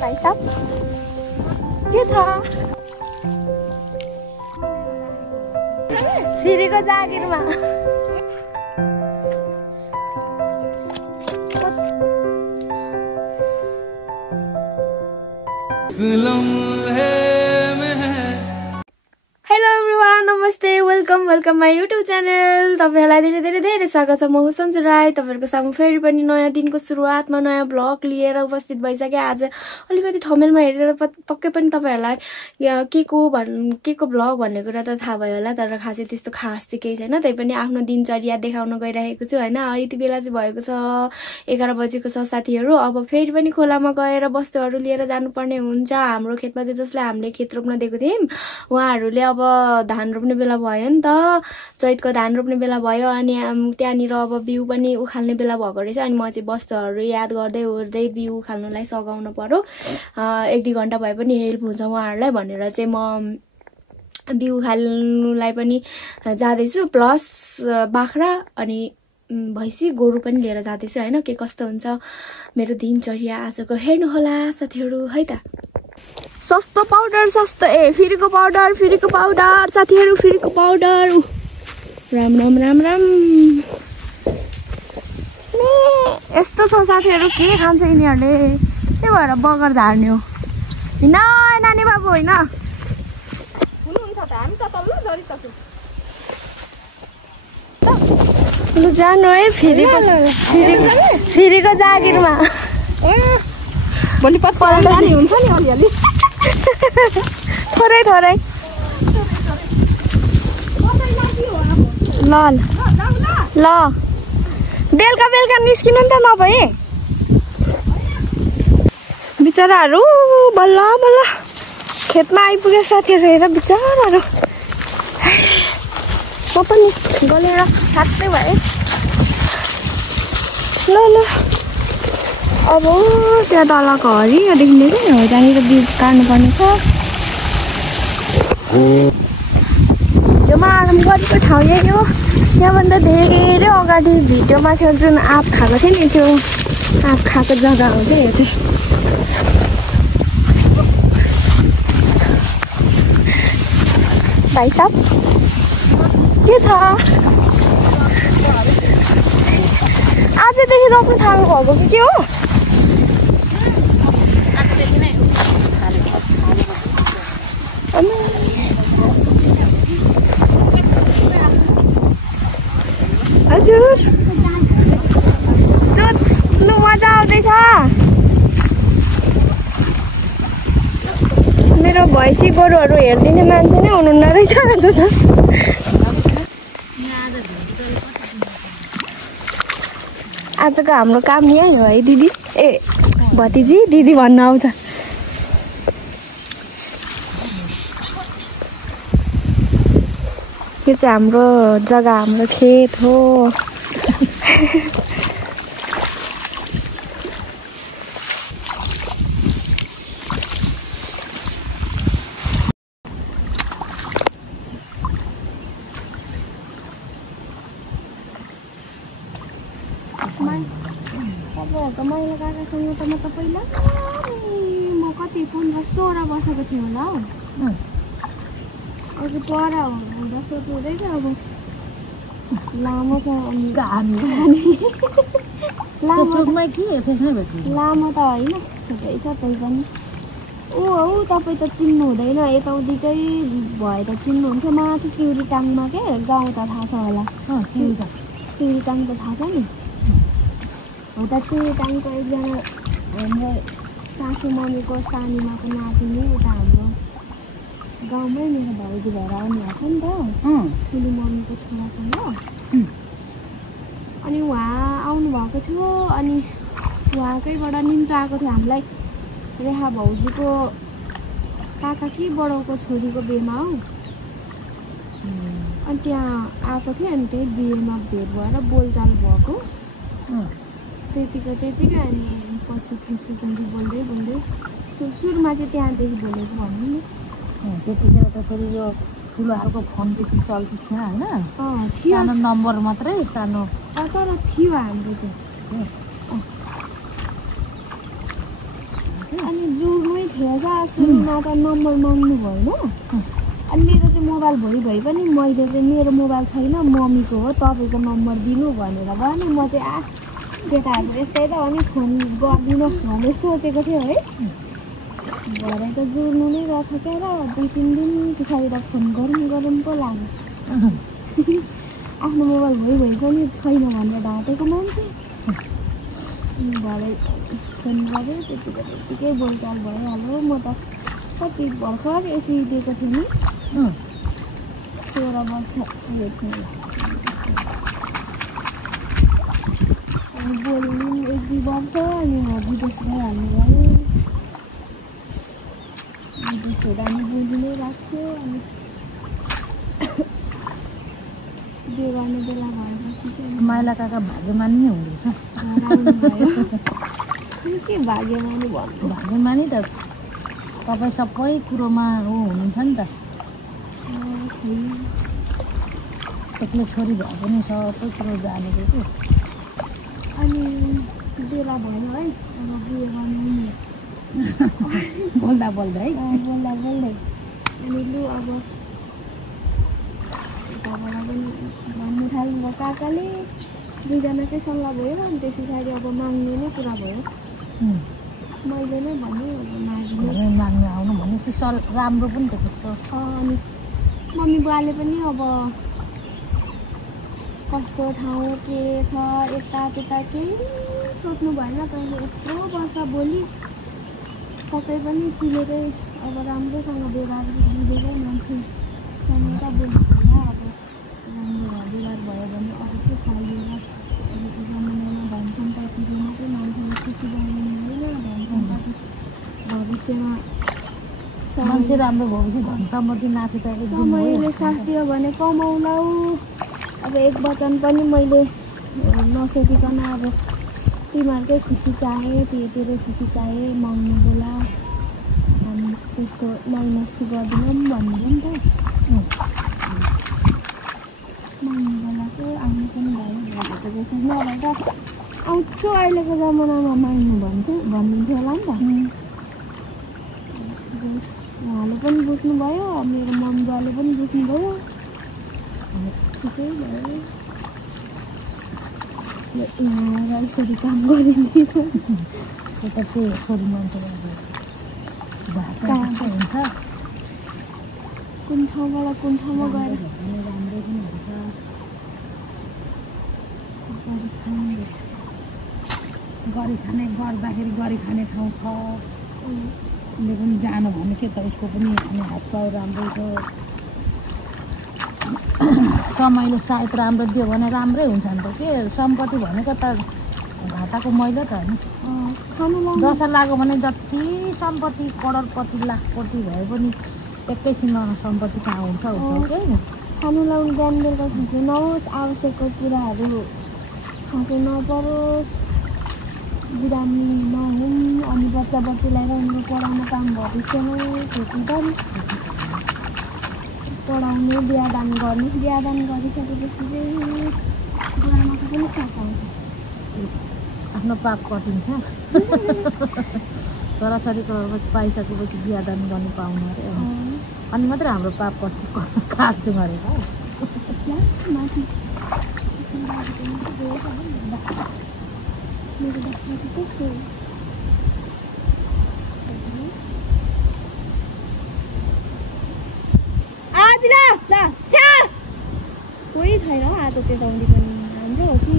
भाइ साहब के छ फेरिको जागिरमा हेलो एभ्रिवान नमस्ते वेलकम माई युट्युब च्यानल तपाईहरुलाई धेरै धेरै स्वागत छ। म हो सन्जु राई तपाईहरुको सामु फेरि पनि नयाँ दिनको सुरुवातमा नयाँ ब्लग लिएर उपस्थित भइसके। आज अलिकति थमेलमा हेरेर पक्कै पनि तपाईहरुलाई के को ब्लग भन्ने कुरा त थाहा भयो होला, तर खासै त्यस्तो खास चाहिँ केही छैन। त्यही पनि आफ्नो दिनचर्या देखाउन गइरहेको छु हैन। यति बेला चाहिँ भएको छ 11 बजेको छ साथीहरु। अब फेरि पनि खोलामा गएर वस्तुहरु लिएर जानुपर्ने हुन्छ। हाम्रो खेतमा चाहिँ जसलाई हामीले खेत रोप्न दिएको थियौं उहाँहरुले अब धान रोप्ने बेला भयो नि त, चैतको धान रोप्ने बेला भयो अनि त्यहाँनिर अब बिउ पनि उखाल्ने बेला भएको रहेछ। अनि म चाहिँ वस्तुहरु याद गर्दै ओर्दै बिउ उखाल्नलाई सघाउन पर्यो। 1-2 घण्टा भए पनि हेल्प हुन्छ उहाँहरुलाई भनेर चाहिँ म बिउ उखाल्नुलाई पनि जाँदैछु। प्लस बाख्रा अनि भैँसी गोरु पनि लिएर जाँदैछु हैन। के कस्तो हुन्छ मेरो दिनचर्या आजको हेर्नु होला साथीहरु है त। सस्तो पाउडर सस्तो फेरिको पाउडर साथीहरु, फेरिको पाउडर राम यस्तो छ साथीहरु। के खान्छ यिनीहरुले, के भएर बगर धार्ने हो हैन नानी बाबु हैन हुनुहुन्छ त। हामी त तल्लो झरिसक्यौ लु जानु है फेरिको जागिरमा भोलि पल्ट जाने हुन्छ नि अलिअलि थोरै ल बेलुका निस्किनु नि त नभए। बिचराहरू बल्ल खेतमा आइपुगे साथीहरु हेर बिचराहरू। म पनि गलेर छात्तै भए। ल अब त्यहाँ तलको हरियोदेखि लिएर त्यहाँनिर बिउ काट्नुपर्ने छ। हिजोमा आराम गरेको ठाउँ यही हो। त्यहाँभन्दा धेरै अगाडि भिडियोमा थियो जुन आँप खाएको थियो नि, त्यो आँप खाएको जग्गा हो क्या यो चाहिँ। भाइ साहब के छ आजदेखि रोप्नु थाल्नु भएको कि के हो? हजुर जोत्नु मजा आउँदैछ। मेरो भैँसी गोरुहरू हेरिदिने मान्छे नै हुनुहुन्न रहेछ आज त। आजको हाम्रो काम यही हो है दिदी भतिजी दिदी भन्न आउँछ। यो चाहिँ हाम्रो जग्गा, हाम्रो खेत हो। तपाईँहरूको मैला काकासँग त म त पहिला म कति 15-16 वर्षको थिएँ होला हौ। अघि पर हुँदा सोध्नु हुँदैछ। अब लामो छ लामो त होइन छुट्टै छ त्यही पनि। ऊ हौ तपाईँ त चिन्नु हुँदैन, यताउतिकै भए त चिन्नुहुन्थ्यो। माथि चिउरीटाङमा के गाउँ त थाहा छ होला। चिउरीटाङ त थाहा छ नि। हो त चिउरीटाङको एकजना हाम्रो सासू मम्मीको सानीमाको नातिनी उता हाम्रो गाउँमै मेरो भाउजू भएर आउनु भएको छ नि त ठुलो मम्मीको छोरासँग। अनि उहाँ आउनुभएको थियो। अनि उहाँकैबाट निम्तो आएको थियो हामीलाई रेखा भाउजूको काका कि बडाउको छोरीको बिहेमा हौ। अनि त्यहाँ आएको थियो। अनि त्यही बिहेमा भेट भएर बोलचाल भएको त्यतिकै। अनि पछि फेसबुकमा बोल्दै सुरुमा चाहिँ त्यहाँदेखि बोलेको भन्नु नि। त्यतिखेर त फेरि यो ठुलो खालको फोन त्यति चल्ती थिएन होइन थियो सानो नम्बर मात्रै सानो तर थियो हाम्रो चाहिँ अनि जोडमै थियो सुरुमा त नम्बर माग्नु भएन अनि मेरो चाहिँ मोबाइल भइ पनि मैले चाहिँ मेरो मोबाइल छैन मम्मीको हो तपाईँको नम्बर दिनु भनेर भने म चाहिँ केटाहरू यस्तै त हो नि फोन गर्दिनँ भनेर सोचेको थियो है भरे त जोड्नु नै रहेछ क्या र 2-3 दिन पछाडि त फोन गरौँ पो लाग्यो आफ्नो मोबाइल भइ पनि छैन भनेर ढाँटेको मान्छे भरे फोन गऱ्यो त्यतिकै बोलचाल भइहाल्यो म त कति भर्खर यसरी दिएको थिएँ नि 16 वर्ष उयो थियो अनि बोल्नु 1-2 वर्ष अनि म विदेश गइहाल्नु भयो विदेश हुँदा नि बोली नै राख्थ्यो अनि जे गर्ने बेला भएपछि चाहिँ माइला काका भाग्यमानी नै हुँदैछ के भाग्यमानी भन्नु भाग्यमानी त तपाईँ सबै कुरोमा हुनुहुन्छ नि त एक्लै छोरी भए पनि सबै कुरो जानेको छु अनि बेला भयो है अब बिहे गर्नु बोल्दा बोल्दै अनि लु अब यताबाट पनि भन्नु थाल्नु काकाले दुईजनाकै सल्लाह भयो अनि त्यस पछाडि अब माग्ने नै कुरा भयो मैले नै भने अब माग्नु आउनु भनेपछि राम्रो पनि त त्यस्तो अनि मम्मी बुवाले पनि अब कस्तो ठाउँ के छ यता त्यता केही सोध्नु भएन तैँले यत्रो वर्ष बोलिस् तपाईँ पनि चिनेकै अब राम्रोसँग व्यवहार दिँदै मान्छे त्यहाँनिर बोल्नु होला अब राम्रो व्यवहार भयो भने अरू के चाहिएर अहिलेको जमानामा धन सम्पत्तिले मात्रै मान्छेले खुसी बनाउनु हुँदैन धन सम्पत्ति भविष्यमा मान्छे राम्रो भएपछि धन सम्पत्ति माथि त समयले साथ दियो भने कमाउला अब एक वचन पनि मैले नसोधिकन अब तिमीहरूकै खुसी चाहे तेरो खुसी चाहे माग्नु बोला हामी त्यस्तो नाइमस्ती गर्दैनौँ भन्नु नि त माग्नु बोला चाहिँ आउनु पनि भयो भनेको जस्तो नभए त आउँछु अहिलेको जमानामा माग्नु भनिदिन्थ्यो होला नि त उहाँले पनि बुझ्नुभयो मेरो मम्मी बुवाले पनि बुझ्नुभयो ठिकै भयो यहाँ यसरी काम गरिदिन्छ यता त्यही छोरी मान्छे हुन्छ कुन ठाउँबाट कुन ठाउँमा गएर राम्रै पनि हुन्छ गरी गर्दाखेरि गरी खाने ठाउँ छ उसले पनि जानु भने के त उसको पनि अनि हात पाउ राम्रै छ समयले सायद राम्रो दियो भने राम्रै हुन्छ नि त के सम्पत्ति भनेको त घाटाको मैलो त होइन दशा लाग्यो भने जति सम्पत्ति करोडपति लाखपति भए पनि एकैछिनमा सम्पत्ति कहाँ हुन्छ के खानु लाउनु बिहान बेलुका खाँचो नहोस् आवश्यकको कुराहरू खाँचो नपरोस् बिरामी नहुन् अनि बच्चालाई राम्रो पढाउनु काम भविष्यमा खेतीबारी पढाउनु बिहादान गर्नु बिहादान गरिसकेपछि चाहिँ बुढामाको पनि साथ आउँछ आफ्नो पाप कटिन्छ छोराछोरीको पाइसकेपछि बिहादान गर्नु पाउनु अरे अनि मात्रै हाम्रो पाप काट्छौँ अरे माथि मेरो बाख्रा कस्तो कोही छैन हौ आजो त्यताउली पनि हाम्रो हो कि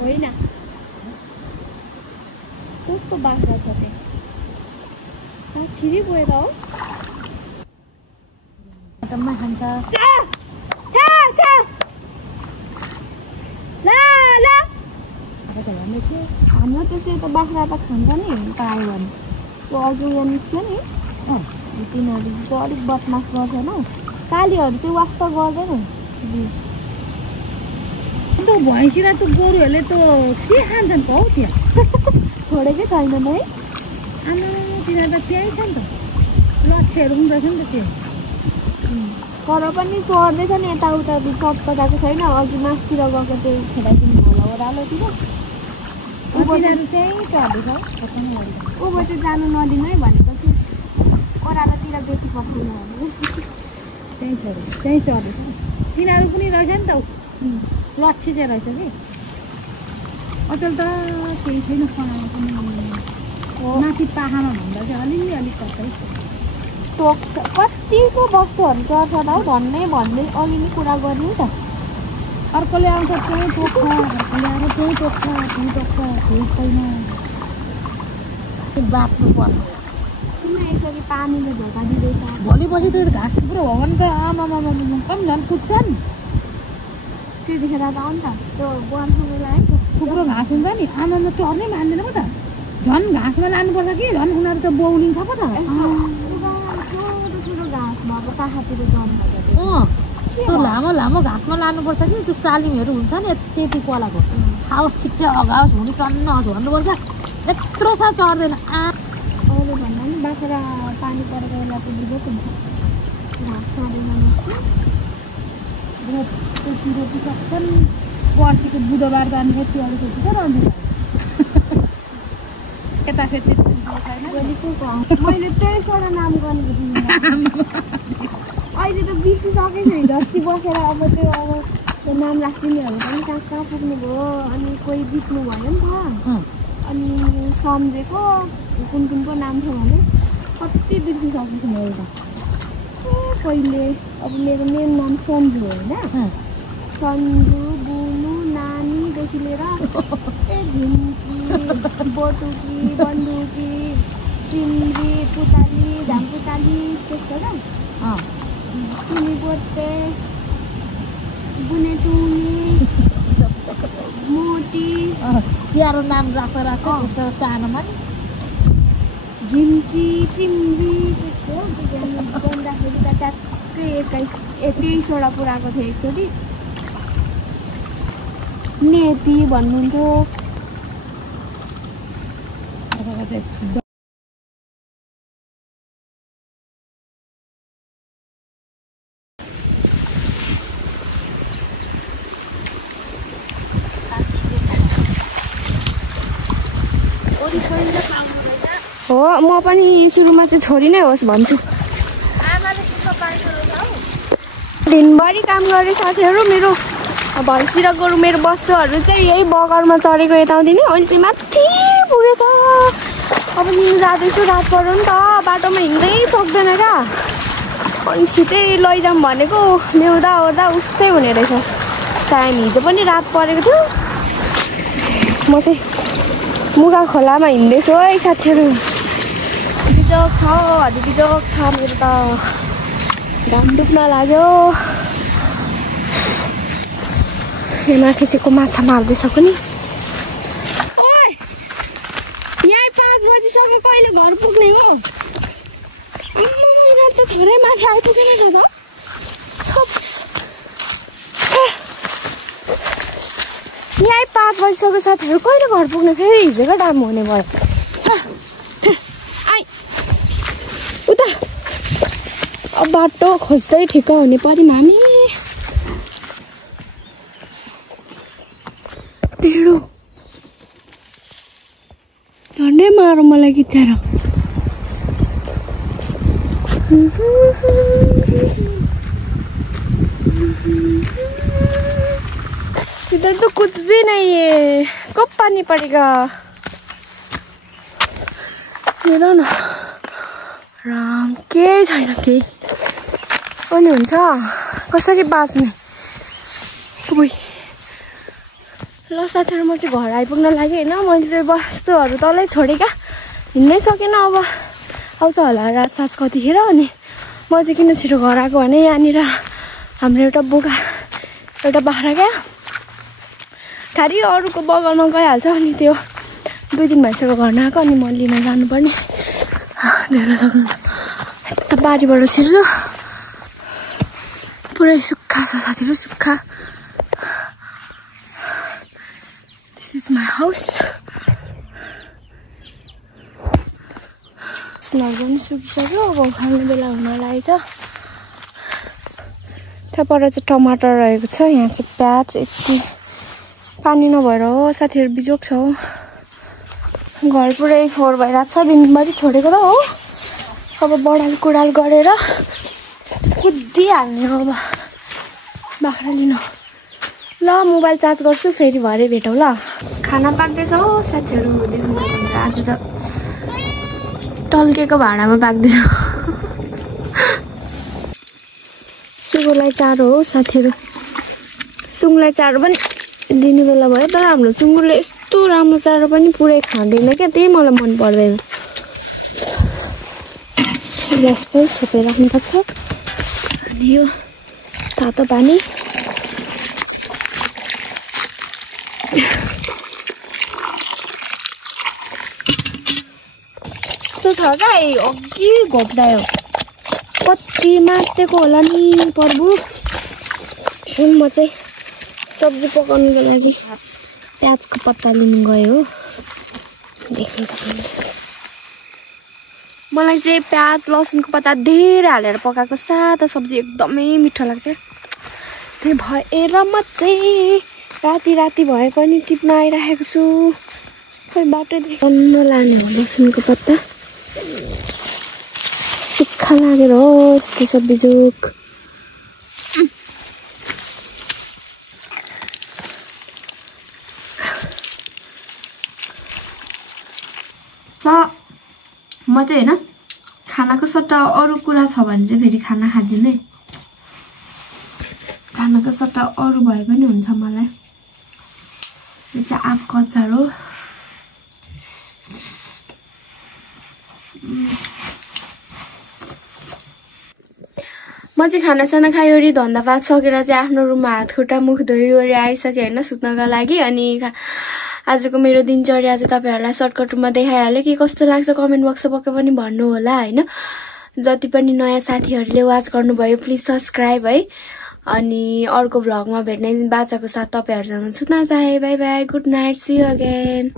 होइन कसको बाख्रा छ त्यहाँ छिरी गएर हौ खान्छ हाम्रो त्यसै त बाख्रा त खान्छ नि पायो भने त्यो अघि यहाँ निस्क्यो नि तिनीहरू चाहिँ अलिक बदमास गर्छन् हौ कालीहरू चाहिँ वास्ता गर्दैन त भैँसी र त्यो गोरुहरूले त के खान्छन् त हौ त्यहाँ छोडेकै छैनन् है आमा तिनीहरू त त्यही छ नि त लक्ष्यहरू पनि रहेछ नि त त्यो तर पनि चढ्दैछ नि यताउता चटपटाएको छैन अघि मासतिर गएको त्यो खेलाइदिनु होला ओह्रालोतिर ऊभो चाहिँ जानु नदिनु है भनेको छु ओह्रालोतिर बेसी पक्रिनु त्यहीँ चढेछ तिनीहरू पनि रहेछ नि त लच्छी चाहिँ रहेछ कि अचल त केही छैन पढामा पनि माथि पाखामा भन्दा चाहिँ अलिअलि अलिक कतै टोक्छ कतिको वस्तुहरू चढ्छ त हौ भन्दै अलिअलि कुरा गर्ने नि त अर्कोले आउँछ त्यहीँ टोक्छ अर्कोले आएर त्यहीँ टोक्छ त्यहीँ टोक्छ केही छैन त्यो बाँच्नु पर्छ किन यसरी पानीले धोका दिँदैछ भोलिपछि त घाँस पुरो हो भने त आमामा कम झन् कुद्छ नि त्यतिखेर त अन्त त्यो बर्खालाई थुप्रो घाँस हुन्छ नि आमामा चढ्नै मान्दैन पो त झन् घाँसमा लानुपर्छ कि झन् उनीहरू त बौलिन्छ पो त घाँस भएको पाखातिर चढ्नु त्यो लामो घाँसमा लानुपर्छ कि त्यो सालिमहरू हुन्छ नि त्यति पलाको खाओस् छिट्टै अगाओस् हुनु टन्न होस् भन्नुपर्छ यत्रो साथ चढ्दैन अरू भन्दा पनि बाख्रा पानी परेको बेला त बिजोक हुन्छ घाँस चढेन रोटी सक्छन् पर्सिको बुधबार त अनि यति अलिकति त रहन्छ यता फेरि मैले 23वटा नाम गर्नु अहिले त बिर्सिसकेको छु जति बसेर अब त्यो नाम राखिदिनेहरू पनि कहाँ पुग्नु भयो अनि कोही बित्नु भयो नि त अनि सम्झेको कुनको नाम थियो भने कति बिर्सिसकेको छु मैले त पहिले अब मेरो मेन नाम सन्जु होइन सन्जु बुनु नानीदेखि लिएर झिम्की बटुकी बन्दुकी चिम्री पुताली झामपुताली त्यस्तो त टुनी बोटे बुने टुनी मोटी प्यारो नाम राख सानोमा झिम्की चिम्री त्यस्तो बन्दाखेरि त ट्याक्कै 23वटा पुऱ्याएको थियो एकचोटि नेपी भन्नुहुन्थ्यो हो म पनि सुरुमा चाहिँ छोरी नै होस् भन्छु दिनभरि काम गर्ने साथीहरू मेरो भैँसी र गोरु मेरो वस्तुहरू चाहिँ यही बगरमा चढेको यताउँदिने अहिले चाहिँ माथि पुगेछ अब लिनु जाँदैछु रात पर्यो नि त बाटोमा हिँड्दै सक्दैन क्या अनि छिटै लैजाऊँ भनेको ल्याउँदा ओर्दा उस्तै हुने रहेछ टाइम हिजो पनि रात परेको थियो म चाहिँ मुगा खोलामा हिँड्दैछु है साथीहरू बिजोक छ अलि बिजोक छ मेरो त घाम डुब्न लाग्यो यहाँ माथि चाहिँ को माछा मार्दैछ पनि यहाँ 5 बजिसक्यो कहिले घर पुग्ने हो त थोरै माथि आइपुगेन छ त यहाँ 5 बजिसक्यो साथीहरू कहिले घर पुग्ने फेरि हिजोको टाइम हुने भयो उता अब बाटो खोज्दै ठिक्क हुने पर्यौँ हामी ढेँडो झन्डै मारौँ मलाई किचार इधर तो कुछ भी नहीं है कब पानी पड़ेगा हेर न राम केही छैन केही अनि हुन्छ कसरी बाँच्ने ल साथीहरू म चाहिँ घर आइपुग्न लाग्यो होइन मैले चाहिँ वस्तुहरू तलै छोडेँ क्या हिँड्नै सकेन अब आउँछ होला रात साँझ कतिखेर अनि म चाहिँ किन छिटो घर आएको भने यहाँनिर हाम्रो एउटा बोका एउटा बाख्रा क्या खालि अरूको बगानमा गइहाल्छ अनि त्यो 2 दिन भइसक्यो घर नआएको अनि म लिन जानुपर्ने देख्न सक्नु यता बारीबाट छिर्छु पुरै सुक्खा छ साथीहरू सुक्खा दिस इज माई हाउस सुनार पनि सुकिसक्यो अब खाने बेला हुन लागेछ त्यहाँबाट चाहिँ टमाटर रहेको छ, यहाँ चाहिँ प्याज। यति पानी नभएर हो साथीहरू बिजोक छ हो। घर पुरै फोहोर भइरहेको छ, दिनभरि छोडेको त हो। अब बढाल कुडाल गरेर कुदिहाल्ने हो अब बाख्रा लिन। ल मोबाइल चार्ज गर्छु, फेरि भरे भेटौँ ल। खाना पाक्दैछ हो साथीहरू, देख्नुहुन्छ भने आज त टल्केको भाँडामा पाक्दैछ। सुँगुरलाई चारो हो साथीहरू, सुँगुरलाई चारो पनि दिने बेला भयो, तर हाम्रो सुँगुरले यस्तो राम्रो चारो पनि पुरै खाँदैन क्या, त्यही मलाई मन पर्दैन। ग्यास चाहिँ छोपेर राख्नुपर्छ। अनि यो तातो पानी त्यो छ क्या, अघि घोप्टायो कति मातेको होला नि प्रभु। म चाहिँ सब्जी पकाउनुको लागि प्याजको पत्ता लिनु गयो हो, देख्न सक्नुहुन्छ। मलाई चाहिँ प्याज लसुनको पत्ता धेरै हालेर पकाएको सादा सब्जी एकदमै मिठो लाग्छ। त्यही भएर म चाहिँ राति राति भए पनि टिप्न आइराखेको छु। खोइ बाटोदेखि नलाने हो लसुनको पत्ता, सुक्खा लागेर हो यस्तो सब्जी जोक। म चाहिँ होइन खानाको सट्टा अरू कुरा छ भने चाहिँ फेरि खाना खाँदिनँ। खानाको सट्टा अरू भए पनि हुन्छ मलाई। यो चाहिँ आँपको अचार हो। म चाहिँ खानासाना खाइवरी धन्दापात सकेर चाहिँ आफ्नो रुममा हात खुट्टा मुख धोइवरी आइसकेँ होइन सुत्नका लागि। अनि आजको मेरो दिनचर्या चाहिँ तपाईँहरूलाई सर्टकट रूपमा देखाइहाल्यो। के कस्तो लाग्छ कमेन्ट बक्समा पक्कै पनि भन्नु होला होइन। जति पनि नयाँ साथीहरूले वाच गर्नुभयो प्लिज सब्सक्राइब है। अनि अर्को भ्लगमा भेट्ने बाचाको साथ तपाईँहरूसँग सुत्न चाहे। Bye bye, good night, see you again.